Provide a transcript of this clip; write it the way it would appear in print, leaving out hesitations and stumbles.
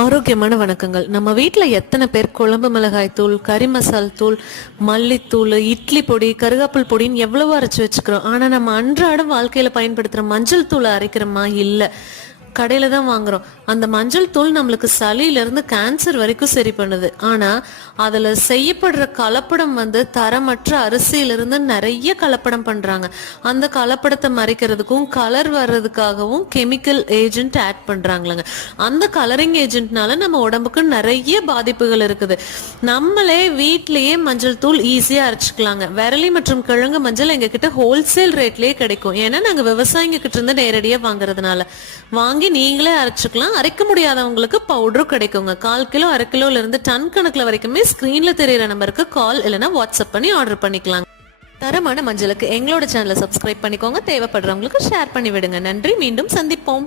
ஆரோக்கியமான வணக்கங்கள். நம்ம வீட்டில் எத்தனை பேர் குழம்பு மிளகாய் தூள், கறி மசால் தூள், மல்லித்தூள், இட்லி பொடி, கருகாப்பில் பொடின்னு எவ்வளவோ அரைச்சி வச்சுக்கிறோம். ஆனால் நம்ம அன்றாட வாழ்க்கையில் பயன்படுத்துகிற மஞ்சள் தூளை அரைக்கிறோமா? இல்லை, கடையில தான் வாங்குறோம். அந்த மஞ்சள் தூள் நம்மளுக்கு சளியில இருந்து கேன்சர் வரைக்கும் சரி பண்ணுது. ஆனா அதுல செய்யப்படுற கலப்படம் தரமற்ற அரிசியிலிருந்து நிறைய கலப்படம் பண்றாங்க. அந்த கலப்படத்தை மறைக்கிறதுக்கும் கலர் வர்றதுக்காகவும் கெமிக்கல் ஏஜென்ட் ஆட் பண்றாங்களங்க. அந்த கலரிங் ஏஜென்ட்னால நம்ம உடம்புக்கு நிறைய பாதிப்புகள் இருக்குது. நம்மளே வீட்லயே மஞ்சள் தூள் ஈஸியா அரைச்சிக்கலாங்க. விரலி மற்றும் கிழங்கு மஞ்சள் எங்க கிட்ட ஹோல்சேல் ரேட்லயே கிடைக்கும். ஏன்னா நாங்க விவசாயிங்க கிட்ட இருந்து நேரடியா வாங்குறதுனால வாங்கி நீங்களே அரைச்சுக்கலாம். அரைக்க முடியாதவங்களுக்கு பவுடரும் கிடைக்குங்க. 1/4 கிலோ 1/2 கிலோல இருந்து டன் கணக்குல வரைக்குமே ஸ்கிரீன்ல தெரியற நம்பருக்கு கால் இல்லைன்னா வாட்ஸ்அப் பண்ணி ஆர்டர் பண்ணிக்கலாம். தரமான மஞ்சளுக்கு எங்களோட சேனலை சப்ஸ்கிரைப் பண்ணிக்கோங்க. தேவைப்படுறவங்களுக்கு ஷேர் பண்ணி விடுங்க. நன்றி, மீண்டும் சந்திப்போம்.